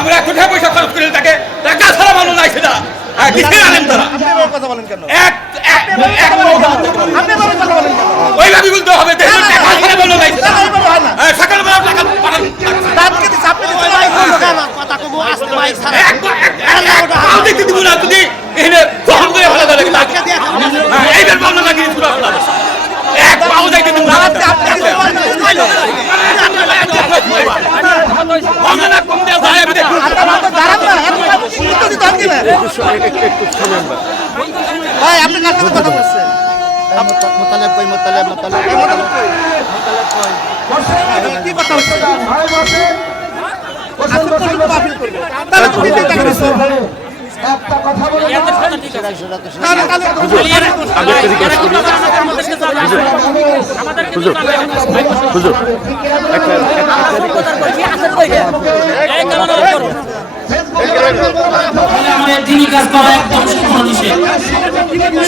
আমরা টাকা পয়সা খরচ করে তাকে। টাকা ছাড়া মানুষ নাই সেটা। এক পাও দেখতে আপনি- আপনি? ভাই, আপনি কার সাথে কথা বলছেন? মোতালেব কই মোতালেব মোতালেব মোতালেব? কি কথা হচ্ছে? আসল বসে বসে বসে করবে। তাহলে তো বিদ্যুৎ টাকা দিচ্ছে। না, না, তাহলে দিনই কাজ করা একদম সম্পূর্ণ নিষেধ।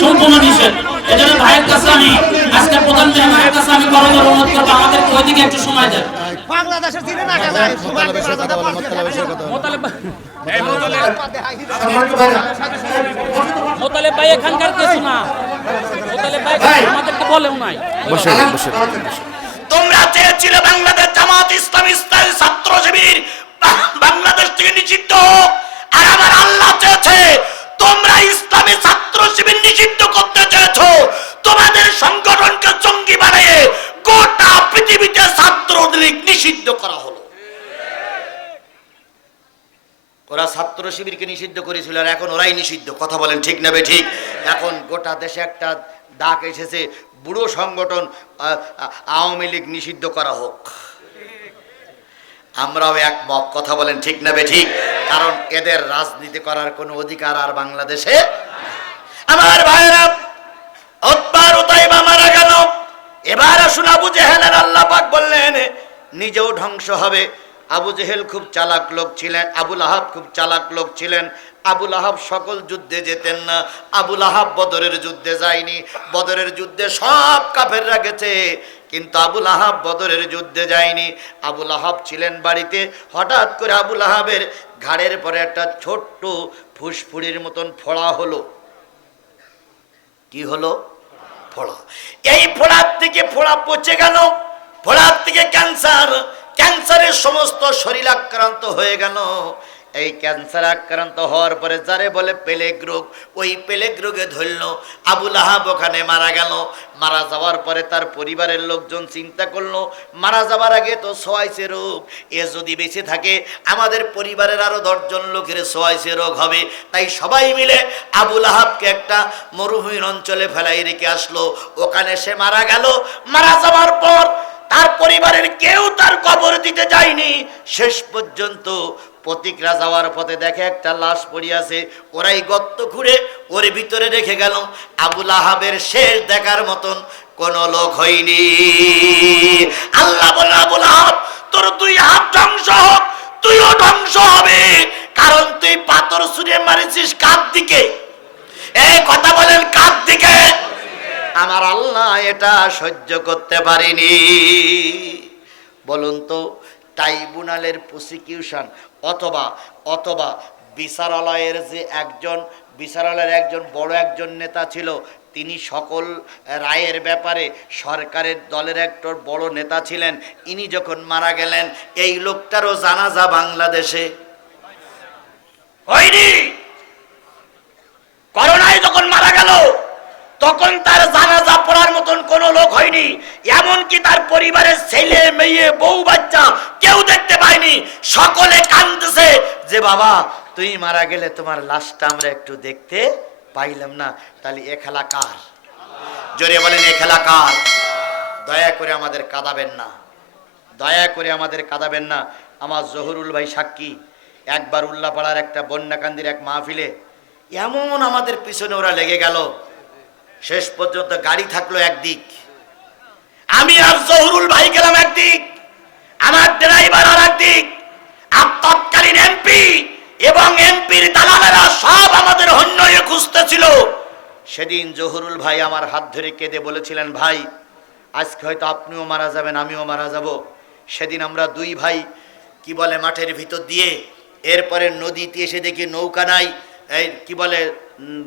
সম্পূর্ণ নিষেধ। এজন্য ভাইয়ের কাছে আমি আজকে প্রধান মেহমানের কাছে আমি করবার অনুরোধ করব আমাদেরকে ওইদিকে একটু সময় দেন। বাংলাদেশের দিনে না গেলে মোতালেবের সাথে কথা বলেন মোতালেবের সাথে কথা বলেন মোতালেব ভাই এখানকার কিছু না। মোতালেব ভাই আমাদেরকে বলেও নাই। বসে বসে তোমরা চেয়েছিলে বাংলাদেশ জামাত ইসলাম ইসলামী ছাত্র শিবির বাংলাদেশ থেকে নিষিদ্ধ হোক আর আমার আল্লাহ চেয়েছে তোমরা ইসলামী ছাত্র শিবির নিষিদ্ধ করতে চেয়েছো। তোমাদের সংগঠনকে জঙ্গি বানিয়ে গোটা পৃথিবীতে ছাত্রলীগ নিষিদ্ধ করা হলো। ওরা ছাত্র শিবিরকে নিষিদ্ধ করেছিল আর এখন ওরাই নিষিদ্ধ। কথা বলেন ঠিক না ঠিক? এখন গোটা দেশে একটা ডাক এসেছে, বুড়ো সংগঠন আওয়ামী লীগ নিষিদ্ধ করা হোক। আমরাও এক একমত। কথা বলেন ঠিক না বে ঠিক? কারণ এদের রাজনীতি করার কোনো অধিকার আর বাংলাদেশে আমার ভাইরা মারা গেল। এবার আসুন আবু জেহেলের আল্লাহ বললেন, নিজেও ধ্বংস হবে। আবু জেহেল খুব চালাক লোক ছিলেন আবুল আহাব খুব চালাক লোক ছিলেন। আবুল আহাব সকল যুদ্ধে যেতেন না আবুল আহাব বদরের যুদ্ধে যায়নি। বদরের যুদ্ধে সব কাফেররা গেছে, কিন্তু আবুল আহাব বদরের যুদ্ধে যায়নি। আবুল আহাব ছিলেন বাড়িতে, হঠাৎ করে আবুল আহাবের ঘাড়ের পরে একটা ছোট্ট ফুসফুড়ির মতন ফোড়া হলো। কি হলো? ফোড়া। এই ফোড়ার থেকে ফোড়া পচে গেল, ফোড়ার থেকে ক্যান্সার। ক্যান্সারের সমস্ত শরীর আক্রান্ত হয়ে গেল। এই ক্যান্সার আক্রান্ত হওয়ার পরে যারে বলে পেলেগ রোগ, ওই পেলেগ রোগে ধরল। আবুল আহাব ওখানে মারা গেল। মারা যাওয়ার পরে তার পরিবারের লোকজন চিন্তা করল, মারা যাওয়ার আগে তো সোয়াইছে রোগ। এ যদি বেঁচে থাকে, আমাদের পরিবারের আরও দশজন লোকের সোয়াইছে রোগ হবে। তাই সবাই মিলে আবুল আহাবকে একটা মরুভূমির অঞ্চলে ফেলাই রেখে আসলো। ওখানে সে মারা গেল। মারা যাওয়ার পর তার পরিবারের কেউ তার কবর দিতে যায়নি। শেষ পর্যন্ত প্রতিকরা যাওয়ার পথে দেখে একটা লাশ পড়িয়াছে ওরাই গর্ত খুঁড়ে ওর ভিতরে রেখে গেল। আবুল আহাবের শেষ দেখার মতন কোন লোক হয়নি। আল্লাহ বলে আবুল আহাব, তোর দুই হাত ধ্বংস হোক, তুইও ধ্বংস হবে। কারণ তুই পাথর ছুঁড়ে মারিছিস কার দিকে। এই কথা বলেন কার দিকে। আমার আল্লাহ এটা সহ্য করতে পারিনি। বলুন তো, ট্রাইব্যুনালের প্রসিকিউশন অথবা অথবা বিচারালয়ের যে একজন, বিচারালয়ের একজন বড় একজন নেতা ছিল, তিনি সকল রায়ের ব্যাপারে সরকারের দলের একটা বড় নেতা ছিলেন। ইনি যখন মারা গেলেন, এই লোকটারও জানাজা বাংলাদেশে। হয়নি! করোনায় যখন মারা গেল তখন তার জানাজা পড়ার মতন কোনো লোক হয়নি। এমনকি তার পরিবারের ছেলে, মেয়ে, বউ, বাচ্চা কেউ দেখতে পায়নি। সকলে কান্দছে যে, বাবা, তুই মারা গেলে তোমার লাশটা আমরা একটু দেখতে পাইলাম না। তাহলে এ খেলা কার? জোরে বলেন, এ খেলা কার? দয়া করে আমাদের কাঁদাবেন না। দয়া করে আমাদের কাঁদাবেন না। আমার জহুরুল ভাই সাক্ষী, একবার উল্লাপাড়ার একটা বন্যাকান্দির এক মাহফিলে এমন আমাদের পিছনে ওরা লেগে গেল। শেষ পর্যন্ত গাড়ি থাকল একদিক। আমি আর জহুরুল ভাই গেলাম একদিক, আমার ড্রাইভার আর একদিক। তৎকালীন এমপি এবং এমপির দালালেরা সব আমাদের হন্যয়ে খুঁজতেছিল। সেদিন জহুরুল ভাই আমার হাত ধরে কেঁদে বলেছিলেন, ভাই, আজকে হয়তো আপনিও মারা যাবেন, আমিও মারা যাব। সেদিন আমরা দুই ভাই, কি বলে, মাঠের ভিতর দিয়ে এরপরে নদীতে এসে দেখি নৌকা নাই, এই কি বলে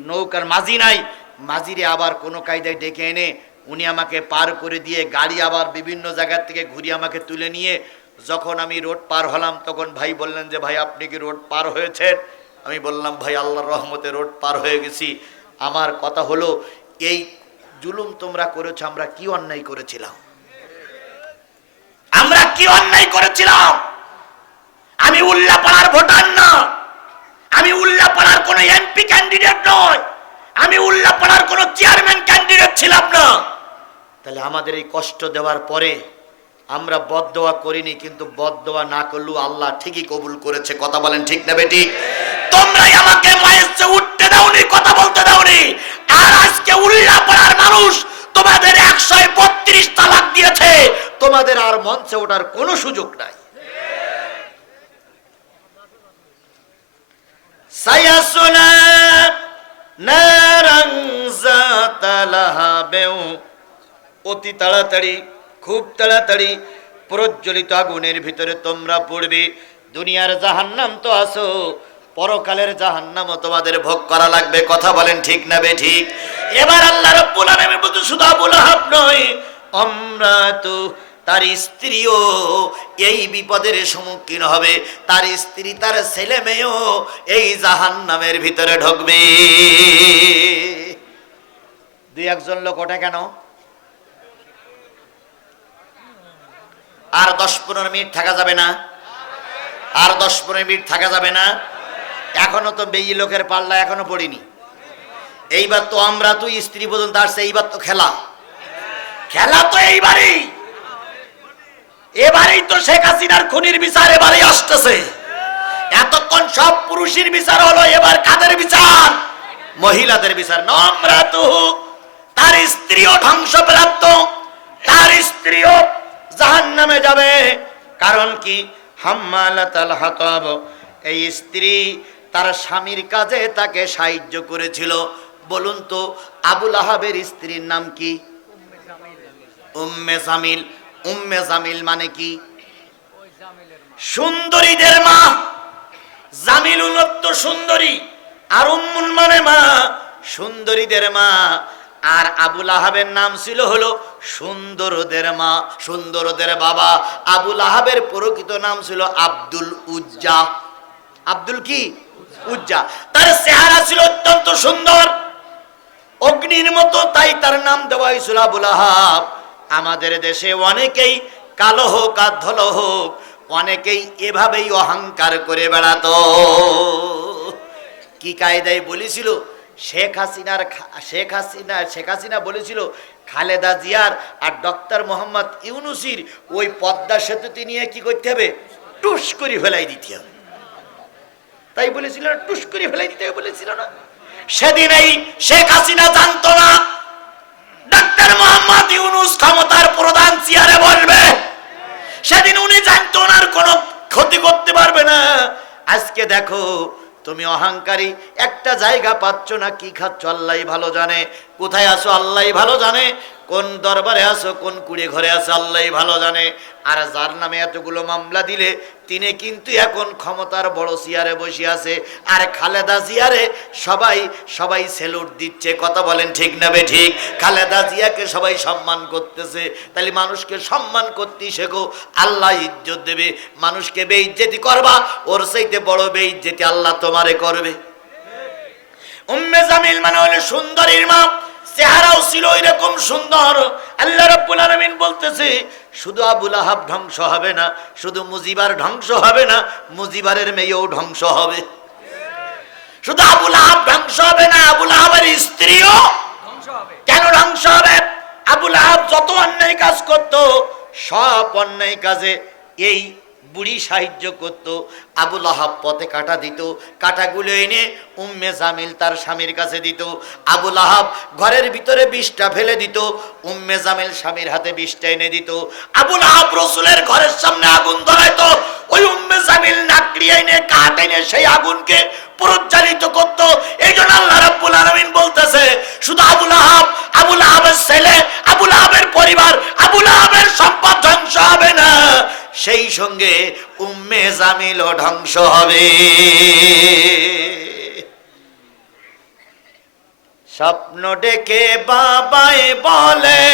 নৌকার মাঝি নাই মাঝিরে আবার কোনো কায়দায় ডেকে এনে উনি আমাকে পার করে দিয়ে গাড়ি আবার বিভিন্ন জায়গার থেকে ঘুরিয়ে আমাকে তুলে নিয়ে যখন আমি রোড পার হলাম, তখন ভাই বললেন যে, ভাই, আপনি কি রোড পার হয়েছেন? আমি বললাম, ভাই, আল্লাহর রহমতে রোড পার হয়ে গেছি। আমার কথা হলো, এই জুলুম তোমরা করেছ, আমরা কি অন্যায় করেছিলাম? আমরা কি অন্যায় করেছিলাম? আমি উল্লাপাড়ার ভোটার না। আমি উল্লাপাড়ার কোনো এমপি ক্যান্ডিডেট নয়। আমি উল্লাপাড়ার কোনো চেয়ারম্যান ক্যান্ডিডেট ছিলাম না। তাহলে আমাদের এই কষ্ট দেওয়ার পরে আমরা বদদোয়া করিনি, কিন্তু বদদোয়া না করলেও আল্লাহ ঠিকই কবুল করেছে। কথা বলেন ঠিক না বেটি? তোমরাই আমাকে মায়ের উঠতে দাওনি, কথা বলতে দাওনি। আর আজকে উল্লাপাড়ার মানুষ তোমাদের একশো বত্রিশ তালাক দিয়েছে। তোমাদের আর মঞ্চে ওঠার কোনো সুযোগ নাই। সায়াসুনা লাহাবেও অতি তাড়াতাড়ি, খুব তাড়াতাড়ি প্রজ্বলিত আগুনের ভিতরে তোমরা পড়বে। দুনিয়ার জাহান্নাম তো আসো পরকালের জাহান্নামও তোমাদের ভোগ করা লাগবে। কথা বলেন ঠিক না বে ঠিক? এবার আল্লাহ রব্বুল আলামিন বলতে শুধু আবুল নয়, আমরা তো তার স্ত্রীও এই বিপদের সম্মুখীন হবে। তার স্ত্রী, তার ছেলে মেয়েও এই জাহান্নামের ভিতরে ঢুকবে। দুই একজন লোক ওঠে কেন? আর দশ পনেরো মিনিট থাকা যাবে না। আর দশ পনেরো মিনিট থাকা যাবে না। এখনও তো বেই লোকের পাল্লা এখনও পড়িনি। এইবার তো আমরা তো স্ত্রী পর্যন্ত আসছে, এইবার তো খেলা। খেলা তো এইবারই। এবারেই তো শেখ হাসিনার খুনির বিচার এবারেই আসতেছে। এতক্ষণ সব পুরুষের বিচার হলো, এবার কাদের বিচার? মহিলাদের বিচার। নম্রা তো তার স্ত্রীও ধ্বংসপ্রাপ্ত, তার স্ত্রীও জাহান নামে যাবে। কারণ কি? এই স্ত্রী তার স্বামীর কাজে তাকে সাহায্য করেছিল। বলুন তো, আবুল আহাবের স্ত্রীর নাম কি? উম্মে জামিল। উম্মে জামিল মানে কি? সুন্দরীদের মা। জামিল উন্নত সুন্দরী, আর উম্মুন মানে মা। সুন্দরীদের মা। আর আবুল আহাবের নাম ছিল হলো সুন্দরদের মা, সুন্দরদের বাবা। আবুল আহাবের প্রকৃত নাম ছিল আব্দুল উজ্জা। আব্দুল কি? উজ্জা। তার চেহারা ছিল অত্যন্ত সুন্দর। অগ্নির মতো, তাই তার নাম দেওয়া হয়েছিল আবুল আহাব। আমাদের দেশে অনেকেই কালো হোক আর ধলো হোক, অনেকেই এভাবেই অহংকার করে বেড়াতো। কি কায়দায় বলেছিল? শেখ হাসিনার শেখ হাসিনা শেখ হাসিনা বলেছিল, খালেদা জিয়ার আর ডক্টর মোহাম্মদ ইউনুসির ওই পদ্মা সেতুতে নিয়ে কি করতে হবে? টুস করে ফেলাই দিতে হবে। তাই বলেছিল না, টুস করে ফেলাই দিতে হবে বলেছিল না। সেদিন এই শেখ হাসিনা জানতো না ডাক্তার মোহাম্মদ ইউনুস ক্ষমতার প্রধান চেয়ারে বসবে। সেদিন উনি জানতো ওনার কোনো ক্ষতি করতে পারবে না। আজকে দেখো তুমি অহংকারী একটা জায়গা পাচ্ছ না কি খাচ্ছ আল্লাহ ভালো জানে। কোথায় আছো আল্লাহ ভালো জানে, কোন দরবারে আছো, কোন কুড়ে ঘরে আছো আল্লাহ ভালো জানে। আর যার নামে এতগুলো মামলা দিলে, তিনি কিন্তু এখন ক্ষমতার বড় চেয়ারে বসে আছে। আর খালেদা জিয়ারে সবাই সবাই সেলুট দিচ্ছে, কথা বলেন ঠিক না বে ঠিক? খালেদা জিয়াকে সবাই সম্মান করতেছে, তাহলে মানুষকে সম্মান করতে শেখো, আল্লাহ ইজ্জত দেবে। মানুষকে বেইজ্জতি করবা, ওর চাইতে বড় বেইজ্জতি আল্লাহ তোমারে করবে। উম্মে জামিল মানে হলো সুন্দরীর মা চেহারাও ছিল এরকম সুন্দর। আল্লাহ রাব্বুল আলামিন বলতেছে শুধু আবুল আহাব ধ্বংস হবে না শুধু মুজিবার ধ্বংস হবে না মুজিবারের মেয়েও ধ্বংস হবে। শুধু আবুল আহাব ধ্বংস হবে না আবুল আহাবের স্ত্রীও কেন ধ্বংস হবে? আবুল আহাব যত অন্যায় কাজ করত সব অন্যায় কাজে এই বুড়ি সাহায্য করত আবুল আহাব পথে কাটা দিত, কাটাগুলো এনে উম্মে জামিল তার স্বামীর কাছে দিত। আবুল আহাব ঘরের ভিতরে বিষটা ফেলে দিত, উম্মে জামিল স্বামীর হাতে বিষটা এনে দিত। আবুল আহাব রসুলের ঘরের সামনে আগুন ধরাইতো, ওই উম্মে জামিল নাকড়ি এনে, কাঠ এনে সেই আগুনকে প্রজ্বালিত করত। এই জন্য আল্লাহ রাব্বুল আলামিন বলতেছে, শুধু আবুল আহাব আবুল আহাবের ছেলে আবুল আহাবের পরিবার আবুল আহাবের সম্পদ ধ্বংস হবে না। সেই সঙ্গে উম্মে জামিলও ধ্বংস হবে। স্বপ্ন ডেকে বাবাই বলে,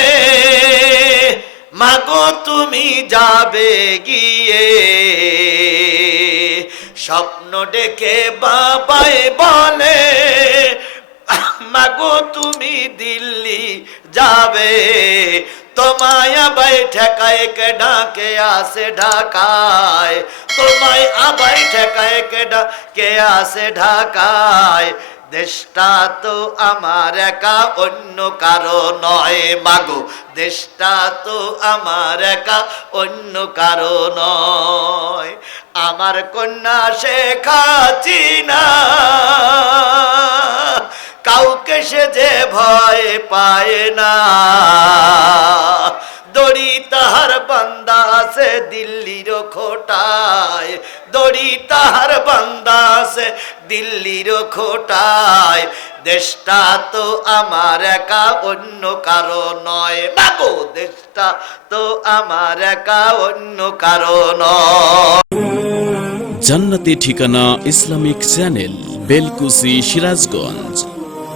মাগো, তুমি যাবে গিয়ে। স্বপ্ন ডেকে বাবাই বলে, মাগো, তুমি দিল্লি যাবে। তোমায় আবাই ঠেকায় কে ডাকে আসে ঢাকায়। তোমায় আবাই ঠেকায় কে ডাকে আসে ঢাকায়। দেশটা তো আমার একা, অন্য কারও নয় মাগো। দেশটা তো আমার একা, অন্য কারও নয়। আমার কন্যা শেখাচ্ছি না কাউকে সে যে ভয় পায় না। দড়ি তাহার বান্দা আছে দিল্লির খোটায়। দড়ি তাহার বান্দা আছে দিল্লির খোটায়। দেশটা তো আমার একা, অন্য কারও নয়। মাগো দেশটা তো আমার একা, অন্য কারও নয়। জান্নাতি ঠিকানা ইসলামিক চ্যানেল বেলকুসি সিরাজগঞ্জ।